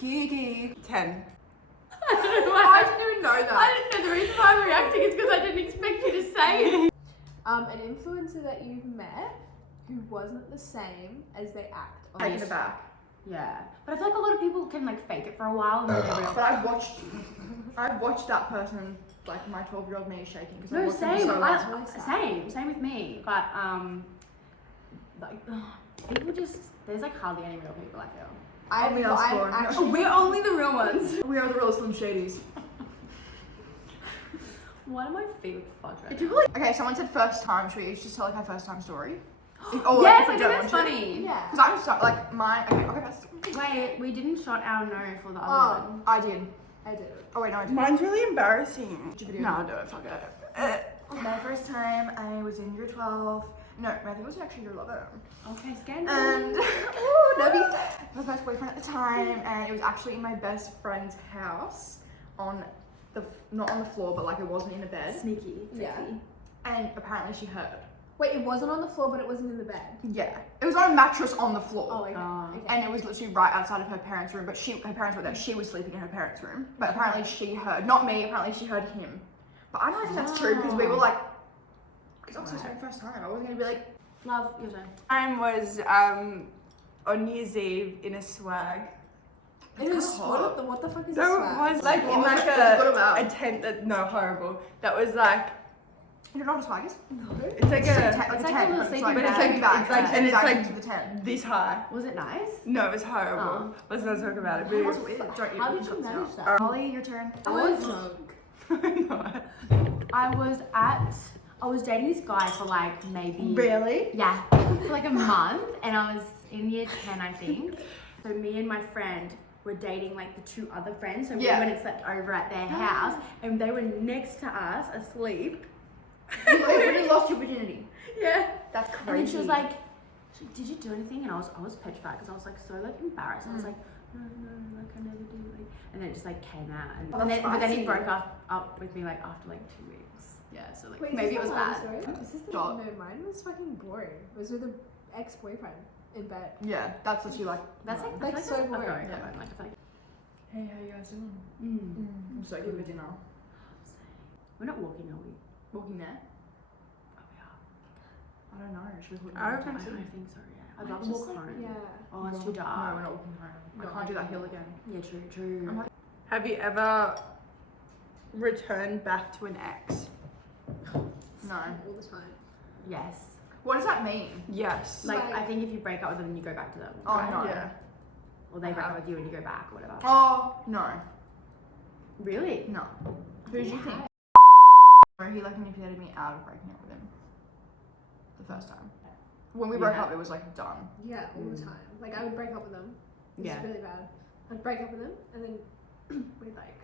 Kiki. 10. I don't know why. I didn't even know that. I didn't know the reason why I'm reacting is because I didn't expect you to say it. An influencer that you've met who wasn't the same as they act on Taken aback. Yeah, but I feel like a lot of people can like fake it for a while and then they're real. But I've watched that person, like my 12-year-old me shaking because I No, watched them same. for so long. Same with me. But like people just there's like hardly any real people. I feel. We're only the real ones. We are the real Slim Shadys. Why do my feet look fucked right now? Really... Okay, someone said first time. Should we each just tell like our first time story? Yes, I think that's funny. Yeah. Because I'm so, like mine. Okay, first. Wait, we didn't shot our no for the other one. I did. Oh wait, no, I did. Mine's really embarrassing. No, I'll do it. Fuck it. My first time, I was in year 12. No, I think it was actually year 11. Okay, scandal. And ooh, Debbie, my first boyfriend at the time, and it was actually in my best friend's house on the not on the floor, but like it wasn't in a bed. Sneaky. Yeah. And apparently she heard. Wait, it wasn't on the floor, but it wasn't in the bed. Yeah, it was on a mattress on the floor. Oh, okay. And it was literally right outside of her parents' room, but her parents were there. She was sleeping in her parents' room, but apparently she heard, not me. Apparently she heard him. But I don't think that's true because we were like, because obviously it was my first time. I wasn't gonna be like, Love, your turn. Mine was on New Year's Eve in a swag. It was what the fuck is So a it swag? was like in like a tent that, no, horrible. That was like, you don't know what a swag is? No. it's like a, Like a It's like tent, a but sleeping like, bag. it's like bag. It's like- and it's like- into the tent. this high. Was it nice? No, it was horrible. Let's not talk about it. But it was How did you manage that? Holly, your turn. I was drunk. I was dating this guy for like maybe Really? yeah, for like a month, and I was in year 10, I think. So me and my friend were dating like the two other friends. So we went and slept over at their house, and they were next to us asleep. You really lost your virginity. Yeah. That's crazy. And then she was like, "Did you do anything?" And I was petrified because I was like so like embarrassed. I was like, no, like I never do. Like, and then it just like came out, and but then he broke up with me like after like 2 weeks. Yeah, so like Wait, maybe it was bad. This is the Stop. no, mine was fucking boring. It was with an ex-boyfriend in bed. Yeah, that's literally like. That's like, Like, that's so a boring. very Yeah. common, like I feel like. Hey, how you guys doing? Mm. I'm so good for dinner. We're not walking, are we? Walking there? Oh, we are. I don't know. Should we walk I there? don't I think don't think so. Yeah, I'd I rather just, walk like, home. Yeah. Oh, it's too No, dark. we're not walking home. I No, can't do that hill again. Yeah, true. Have you ever returned back to an ex? No. All the time. Yes. What does that mean? Yes. Like, Like- I think if you break up with them, then you go back to them. Oh, right? no. Yeah. Or they break up with you and you go back or whatever. Oh, no. Really? No. Who did you think? He like manipulated me out of breaking up with him. The first time. When we broke Yeah. up, it was like done. Yeah, all the time. Like I would break up with them. It was Yeah. really bad. I'd break up with them and then we'd like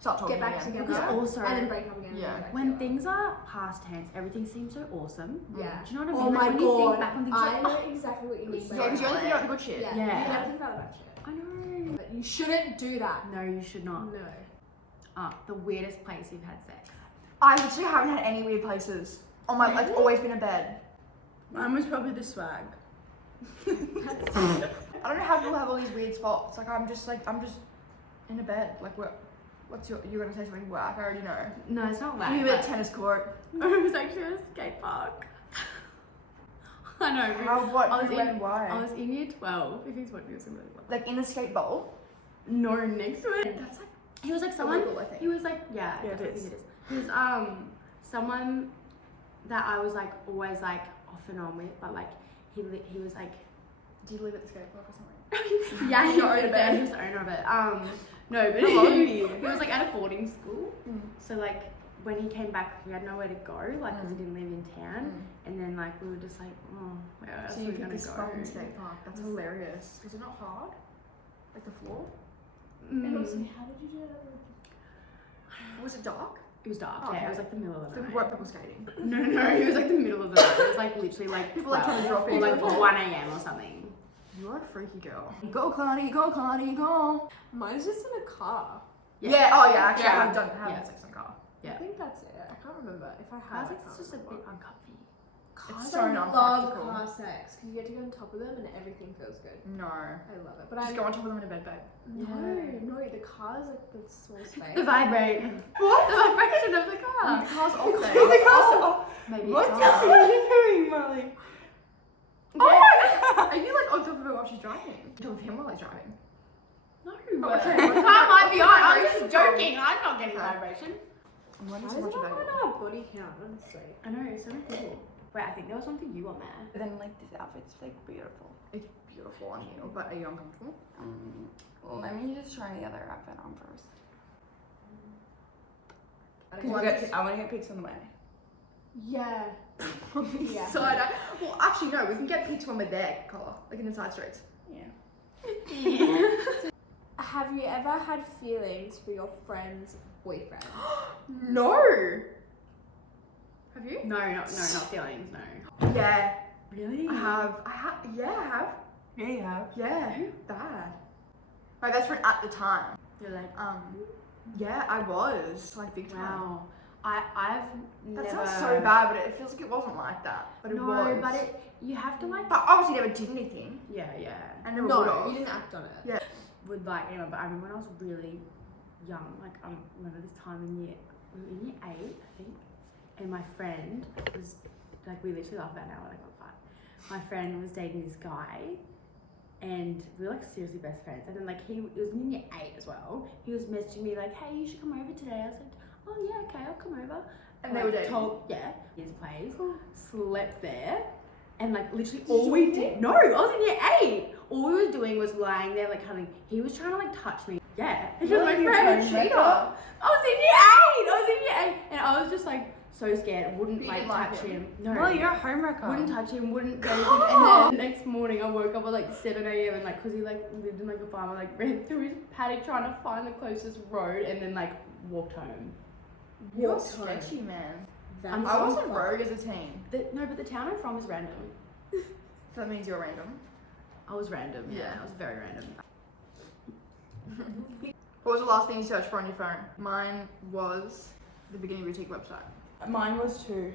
Start talking get back again. together Because also, and then break up again. Yeah. And get back when together. things are past tense, everything seems so awesome. Yeah. Do you know what I mean? Oh Like, my when you think god. back on things I like, know exactly what you mean. by Yeah, because you that. only think about the good shit. Yeah. Yeah. You never think about the bad shit. I know. But you shouldn't do that. No, you should not. No. The weirdest place you've had sex. I literally haven't had any weird places. On my, it's always been a bed. Mine was probably the swag. I don't know how people have all these weird spots. Like I'm just in a bed. Like you're gonna say something whack? I already know. No, it's not that. Maybe a tennis court. It was actually a skate park. I know. How? What? I was Who, in- when? Why? I was in year 12. If he's watching this, I'm really Like in a skate bowl. No, next to it. That's like He was like someone. illegal, I think. He was like, yeah, Yeah, I it think is. He was someone that I was like always like off and on with, but like he was like, Did you live at the skate park or something? yeah, he You're lived owner there. there. He was the owner of it. No, but How old were he you? was like at a boarding school. Mm. So like when he came back, we had nowhere to go, like because he didn't live in town. And then like we were just like, oh, where else So are you we picked gonna this go? fucking skate park. That's hilarious. Was it not hard? Like the floor? And also, Mm. how did you do it? Was it dark? It was dark. Oh, Yeah, okay. it was like the middle of So the we night. weren't people skating. No, it was like the middle of the night. It was like literally like People like trying to drop or in. like 1 a.m. or something. You are a freaky girl. Go, Connie, go, Connie, go. Mine's just in a car. Yeah. Oh yeah. Actually, Yeah. I've done Yeah. sex in a car. Yeah. I think that's it. I can't remember if I I have. think I it's can't just a bit remember. uncomfy. Cars, so I love non-practical. car sex because you get to go on top of them and everything feels good. No. I love it. But Just go on top of them in a bed, babe. no, the car's like the small space. The vibrate. What? The vibration of the car. The car's off there. The car's off. Maybe What it's are on. you doing, Molly? Oh! Are you like on top of her while she's driving? On top of him while he's driving? No. okay. The car might be on. I was just Vibration. joking. I'm not getting Okay. vibration. Why Why does is it it so much not available? on our body count? Honestly. I know, it's so cool. Wait, I think there was one for you on there. But then like this outfit's like beautiful. It's beautiful on you, but are you uncomfortable? Well, let me just try the other outfit on first. Because I want to get pics on the way. Yeah. Yeah. Side, well, actually, no, we can get pics when we're there, colour, like in the side streets. Yeah. Have you ever had feelings for your friend's boyfriend? No! Have you? No, not feelings, no. Yeah, Really? I have. Yeah, I have. Yeah, you have. Yeah, bad. My best friend at the time. You're like, Yeah, I was, like, big time. wow. I've That never... sounds so bad, but it feels like it wasn't like that. But it No, was. but you have to like... But obviously never did anything. Yeah. I never No, would've. you didn't act on it. Yeah. Would like, anyway, but I remember when I was really young, like, I remember this time in year 8, I think, and my friend was, like, we literally laugh about it now, like, not fun. My friend was dating this guy, and we were, like, seriously best friends, and then, like, it was in year 8 as well, he was messaging me, like, hey, you should come over today. I was like, oh, yeah, okay, I'll come over. And they were dating? Yeah, his place, slept there, and, like, literally Did all you we do did, it? no, I was in year 8. All we were doing was lying there, like, cuddling. He was trying to, like, touch me. Yeah. And she was Really? my You're friend. a cheater. I was in year 8. And I was just, like, so scared. Wouldn't, You like, didn't like touch him? him. No. Well, you're a homewrecker. Wouldn't touch him, wouldn't do anything. And then the next morning, I woke up at, like, 7 a.m. and, like, because he, like, lived in, like, a farm, I, like, ran through his paddock trying to find the closest road and then, like, walked home. You're What time? sketchy, man. I'm I so wasn't rogue as a teen. No, but the town I'm from is random. So that means you're random. I was random. Yeah, Yeah. I was very random. What was the last thing you searched for on your phone? Mine was the Beginning Boutique website. Mine was too.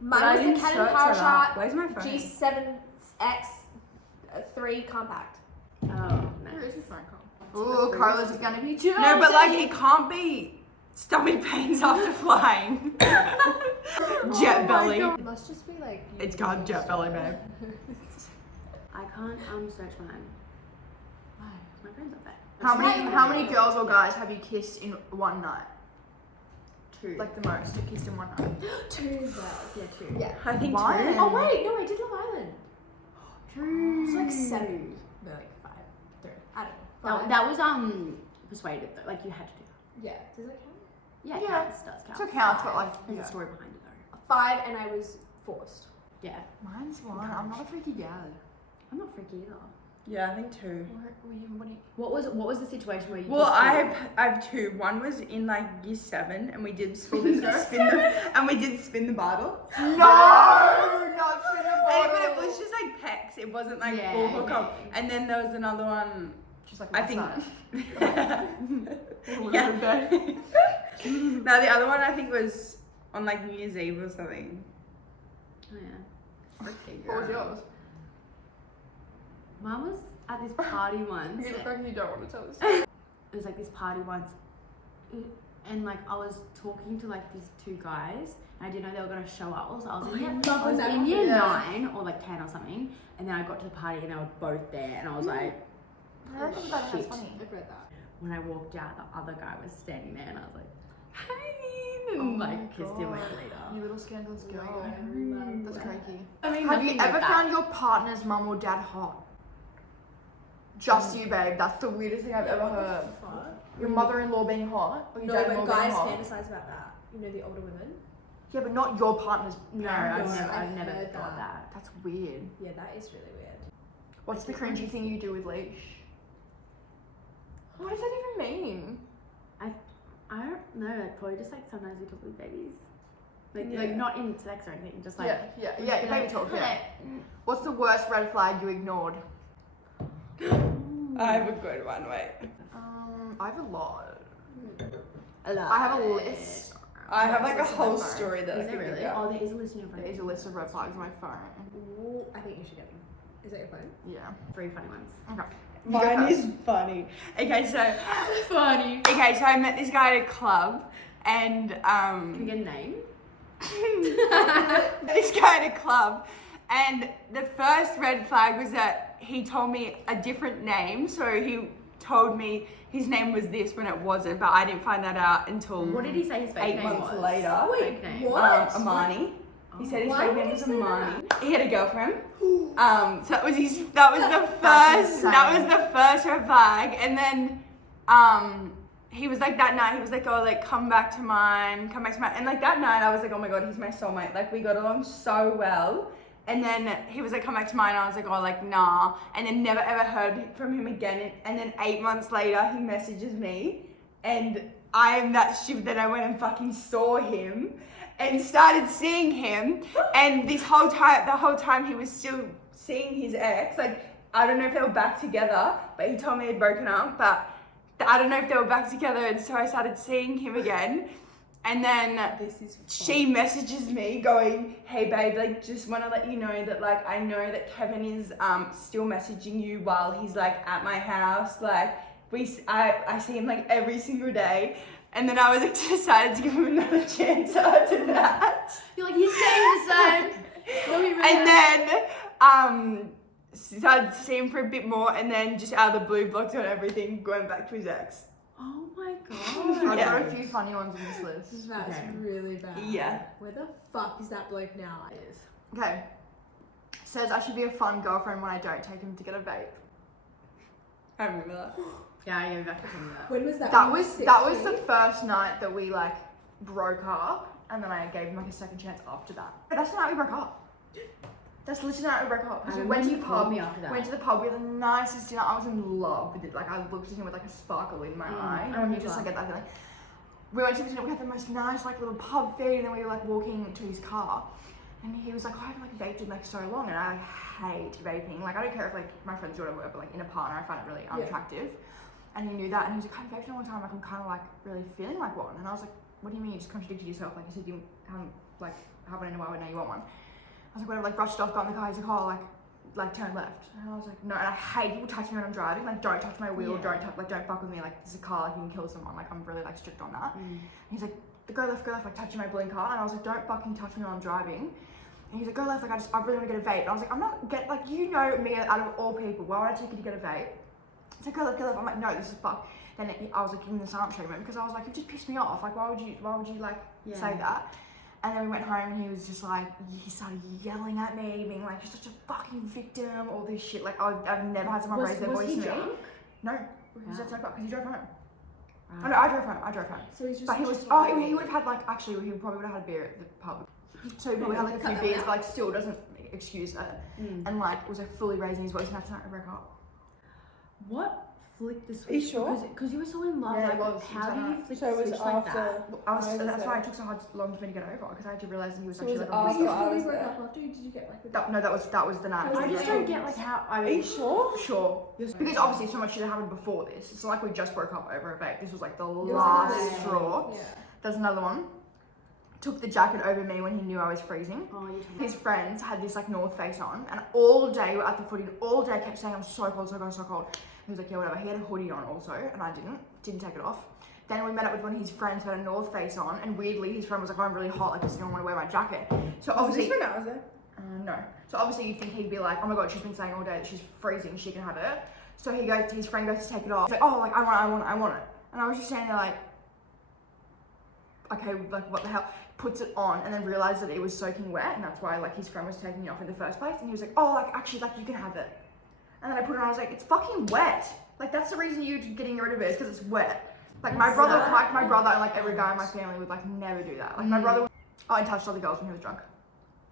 Mine But I was the didn't Canon search it Power up. Shot Where's my phone? G7X3 compact. Oh, Where nice. is your phone call? Ooh, Carla's gonna be too. No, but like it can't be stomach pains after flying. Jet belly. It must just be like. It's called jet belly, babe. I can't search mine. Why? My friend's up there. How many girls or guys have you kissed in one night? 2. Like the most you kissed in one night? 2 as well. yeah, 2. Yeah. I think Mine. Oh wait, no, I did Love Island. 2. It's like 7. No, like 5. 3. I don't know. 5. That was persuaded though. Like you had to do that. Yeah. Does that count? Yeah, it Yeah. counts. Does count. So it counts, but like There's yeah. a story behind it though. 5, and I was forced. Yeah. Mine's one. I'm not a freaky gal. I'm not freaky either. Yeah, I think 2. What was the situation where you? Well, kissed I have 2. One was in like year 7, and we did spin this the, go? spin the bottle. No, not for the Hey, but it was just like pecs. It wasn't like Yeah, full hook up. okay. And then there was another one. Just like I last think. night. Yeah. No, the other one I think was on like New Year's Eve or something. Oh yeah. Freaky What was girl. yours? Mine was at this party once. You look like you don't want to tell us. It was like this party once, and like I was talking to like these 2 guys, and I didn't know they were gonna show up. So I was in year Yeah. 9 or like 10 or something, and then I got to the party and they were both there, and I was like, I don't think that's Shit. funny. I've read that. when I walked out, the other guy was standing there, and I was like, hey, and like kissed him like later. You little scandalous Oh my girl. God, I love That's that. crazy. I mean, Have you nothing like ever that. found your partner's mum or dad hot? Just you, babe. That's the weirdest thing I've ever heard. Your mother-in-law being hot, or your No, dad-in-law but being guys hot. fantasize about that. You know, the older women? Yeah, but not your partner's No, parents. I've I've never heard thought that. that. That's weird. Yeah, that is really weird. What's the cringy thing you do with leash? What does that even mean? I don't know, like probably just like sometimes we talk with babies. Like, Yeah. like not in sex or anything, just like yeah, just baby be like, talk. Yeah. "Hello." What's the worst red flag you ignored? I have a good one. Wait. I have a lot. A lot. I have a list. I have like a List on my whole phone. story that I Is there could really? give you. Oh, there is a list in your phone. There is a list of red flags on my phone. Ooh, I think you should get them. Is that your phone? Yeah. 3 funny ones. Okay. You go Mine first. is funny. Okay, so Funny. okay, so I met this guy at a club, and Can we get a name? this guy at a club, and the first red flag was that he told me a different name. So he told me his name was this when it wasn't, but I didn't find that out until What did he say his fake 8 name months was? later. Wait, Fake name. what? Amani. He said his Why fake would name he was say Amani. He had a girlfriend. So that was the That's first. That was insane. the first red flag, and then he was like that night. He was like, oh, like come back to mine. And like that night, I was like, oh my god, he's my soulmate. Like we got along so well. And then he was like, come back to mine. And I was like, oh, like nah. And then never ever heard from him again. And then 8 months later, he messages me, and I am that shit that I went and fucking saw him and started seeing him. And the whole time he was still seeing his ex. Like I don't know if they were back together, but he told me they'd broken up. But I don't know if they were back together. And so I started seeing him again. And then This is she messages me going, hey babe, like just want to let you know that like I know that Kevin is still messaging you while he's like at my house. Like I see him like every single day. And then I was like decided to give him another chance after that. You're like, he's staying the same. No, he really And then started to see him for a bit more, and then just out of the blue blocked on everything, going back to his ex. Oh my I've god. Yeah. got a few funny ones on this list. That's Okay. really bad. Yeah. Where the fuck is that bloke now? Okay. Says I should be a fun girlfriend when I don't take him to get a vape. I remember that. Yeah, I gave back to him that. When was that? That When was you the 16? first night that we like broke up, and then I gave him like a second chance after that. But that's the night we broke up. That's literally the night we broke up. I So we remember went to you the called pub. me after that. Went to the pub. We had the nicest dinner. I was in love with it. Like I looked at him with like a sparkle in my eye. I And you remember. just like get that feeling. We went to the dinner. We had the most nice like little pub feed, and then we were like walking to his car. And he was like, oh, I haven't like vaped in like so long, and I hate vaping. Like I don't care if like my friends do it or whatever, but like in a partner, I find it really unattractive. And he knew that, and he was like, I haven't vaped in a long time. Like I'm kind of like really feeling like one. And I was like, what do you mean? You just contradicted yourself. Like you said you haven't like have one in a while, and now you want one. I was like, whatever. Like brushed it off, got in the car. He's like, oh, like turn left. And I was like, no. And I hate people touching me when I'm driving. Like don't touch my wheel. Yeah. Don't fuck with me. Like this is a car. Like you can kill someone. Like I'm really like strict on that. Mm. And he's like, go left, like touching my blinker. And I was like, don't fucking touch me while I'm driving. And he's like, go left, like I really want to get a vape. And I was like, I'm not like you know me out of all people. Why would I take you to get a vape? He's like, go left. I'm like, no, this is fuck. Then I was like giving the silent treatment because I was like, you just pissed me off. Like why would you like say that? And then we went home and he was just like, he started yelling at me, being like, you're such a fucking victim, all this shit. Like I've never had someone raise their voice to me. drunk? No, he said so because he drove home. Right. Oh no, I drove home. So he's just. But he was, oh, he would have had like, actually, he probably would have had a beer at the pub. So he probably had like a few beers, but like still doesn't excuse it. Mm. And like was like fully raising his voice, and that's not a break up. What flicked the switch? Are you sure? Because you were so in love. Yeah, it like, was. how do you flick So the it was switch like that? after. That's why it took so long for me to get over, because I had to realize that he was So actually was like it a Did you after I fully was break there? up after? Did you get like the no, that was the night. I I just don't get like how. I Are mean, you sure? Sure. You're Because obviously so much shit had happened before this. It's not like we just broke up over a vape. This was like the was last another straw. Yeah. There's another one. Took the jacket over me when he knew I was freezing. Oh, you told me. His friends had this like North Face on, and all day we were at the footy, and all day kept saying I'm so cold, so cold, so cold. He was like, yeah, whatever. He had a hoodie on also, and I didn't take it off. Then we met up with one of his friends who had a North Face on, and weirdly his friend was like, oh, I'm really hot, like does anyone want to wear my jacket? So Was obviously, this when I was there? no. So obviously you'd think he'd be like, oh my god, she's been saying all day that she's freezing, she can have it. So his friend goes to take it off. He's like, oh, like I want it. And I was just standing there like, okay, like what the hell? Puts it on and then realized that it was soaking wet, and that's why like his friend was taking it off in the first place. And he was like, oh, like actually, like you can have it. And then I put it on. I was like, it's fucking wet. Like that's the reason you're getting rid of it, is because it's wet. Like my brother and like every guy in my family would like never do that. Like my brother would, and touched other girls when he was drunk.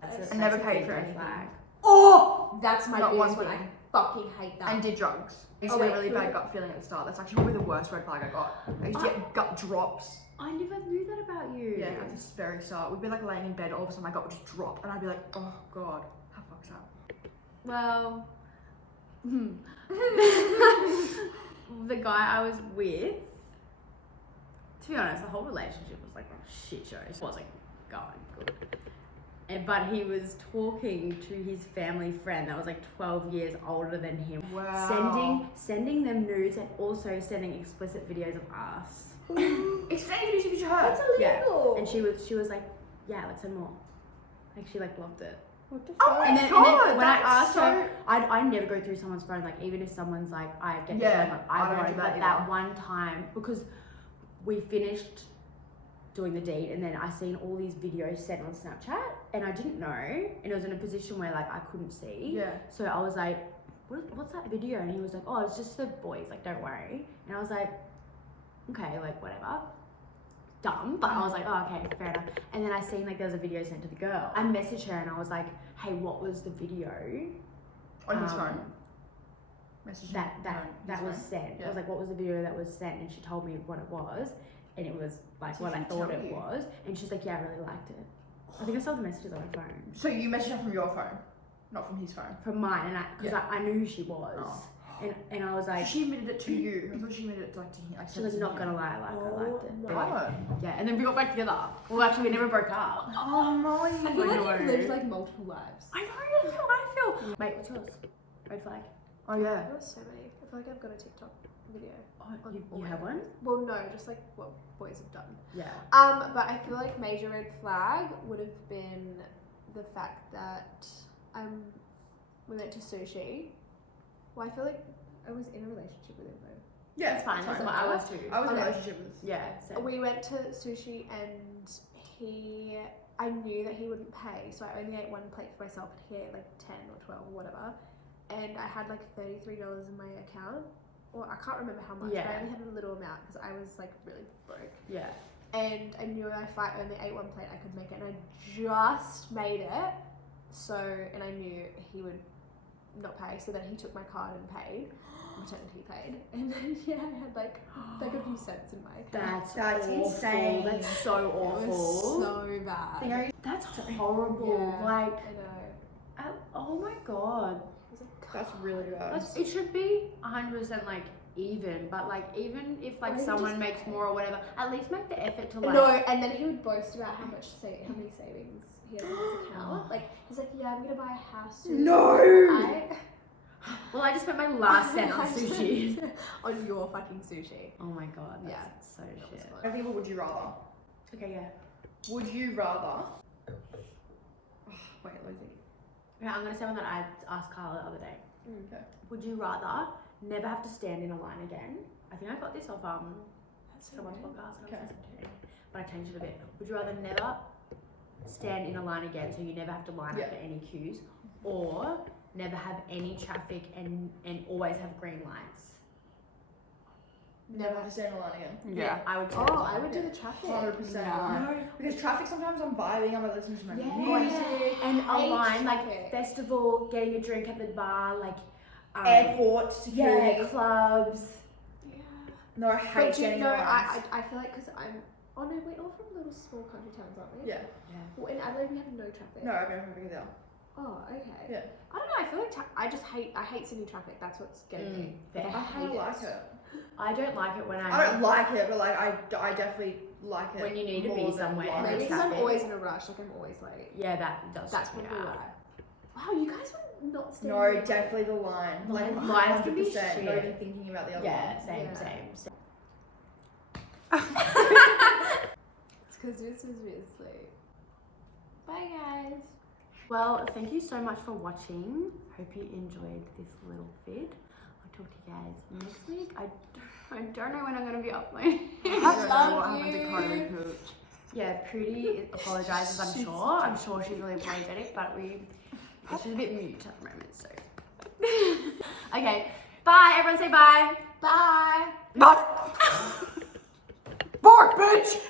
That's And never a paid big for red anything. flag. Oh, that's my Not biggest one one. I thing. fucking hate that. And did drugs. I used Oh, to get a wait, really who- bad gut feeling at the start. That's actually probably the worst red flag I got. I used to get gut drops. I never knew that about you. Yeah, at the very start. We'd be like laying in bed, all of a sudden my gut would just drop, and I'd be like, oh god, how fuck's that? Well, the guy I was with To be honest, the whole relationship was like a shit show. It wasn't going good. But he was talking to his family friend that was like 12 years older than him. Wow. Sending them nudes and also sending explicit videos of us. Explain to you her. That's illegal. Yeah. And she was like, yeah, like send more. Like she like loved it. What the Oh fuck? my And then God, when I that's asked so- her, I never go through someone's phone. Like even if someone's like, I get Yeah, the phone, like, I I don't won't. do that But that either. one time, because we finished doing the deed, and then I seen all these videos sent on Snapchat, and I didn't know, and it was in a position where like I couldn't see. Yeah. So I was like, what's that video? And he was like, oh, it's just the boys. Like don't worry. And I was like, okay, like whatever. Dumb, but I was like, oh, okay, fair enough. And then I seen like there was a video sent to the girl. I messaged her and I was like, hey, what was the video? On his Um, phone. Message that his was phone. sent. Yeah. I was like, what was the video that was sent? And she told me what it was, and it was like So what she I didn't thought tell it you? was. And she's like, yeah, I really liked it. I think I saw the messages on her phone So you messaged her from your phone, not from his phone. from mine, and because I knew who she was, Oh. and I was So like, she admitted it to you. I thought she admitted it to, like to him. Like, she was not gonna lie, like I liked it. Oh But, my like, God. yeah, and then we got back together. Well, actually, we never broke up. Oh no. I feel I like know. you've lived like multiple lives. I know, that's how I feel. Mate, what's yours? Red flag. Oh yeah. There was so many. I feel like I've got a TikTok video. Oh, you have one? Well, no, just like what boys have done. Yeah. But I feel like major red flag would have been the fact that we went to sushi. Well, I feel like I was in a relationship with him though. Yeah, That's fine. That's fine. what I was too. I was in a Okay. relationship with. Yeah. Same. We went to sushi and I knew that he wouldn't pay, so I only ate one plate for myself and he ate like 10 or 12 or whatever. And I had like $33 in my account. Well, I can't remember how much, but I Yeah. only had a little amount because I was like really broke. Yeah. And I knew if I only ate one plate, I could make it. And I just made it. So, and I knew he would not pay. So then he took my card and paid. Pretended he paid. And then, yeah, I had like a few cents in my account. That's awful. insane. That's so It awful. was so bad. Thing I- That's horrible. Yeah. Like, I know. oh my god. It was like, That's really bad. It should be 100% like even, but like even if like Or even someone just makes pay. more or whatever, at least make the effort to like. no, and then he would boast about how many savings he has in his account. Like, he's like, yeah, I'm gonna buy a house soon. No. Well, I just spent my last cent on I sushi. spent on your fucking sushi. Oh my god. That's Yeah. so That was shit. fun. I think what would you rather? Okay, yeah. Would you rather? Wait, Lizzie. Okay, I'm gonna say one that I asked Carla the other day. Okay. Would you rather never have to stand in a line again? I think I got this off That's so someone's weird. podcast and Okay. I was listening to, but I changed it a bit. Would you rather never stand in a line again, so you never have to line Yeah. up for any queues, or never have any traffic and always have green lights? Never have to stand in line again. Yeah. I would. Oh, I would do the traffic. 100%. No. No, because traffic sometimes I'm vibing, I'm like listening to my Yeah. music. And a Hate line like traffic. festival, getting a drink at the bar, like Airport, security. yeah, clubs. Yeah. No, I hate But do you standing know, in lines. I feel like because I'm. Oh no, we're all from little small country towns, aren't we? Yeah. Well, in Adelaide we have no traffic. No, I've never been there. Oh, okay. Yeah. I don't know. I feel like I hate Sydney traffic. That's what's getting me. fair. Like, I kind of like it. I don't like it when I don't like it, but like I definitely like it. When you need to be more than somewhere lines. and Maybe it's because I'm traffic. always in a rush. Like I'm always late. Yeah, that does. That's stress me probably out. why. Wow, you guys would not stand. No, definitely the line. Like Lines can be 100%. Not shit. even thinking about the other Yeah, one. same, Yeah. same. It's because this was really late. Bye, guys. Well, thank you so much for watching. Hope you enjoyed this little vid. I'll talk to you guys next week. I don't know when I'm going to be uploading. I love what happened to you. COVID, 'cause- Yeah, Prudy apologises, I'm sure. I'm sure she's really apologetic, but she's a bit mute at the moment, so. Okay, bye. Everyone say bye. Bye. Not. Bark, bitch!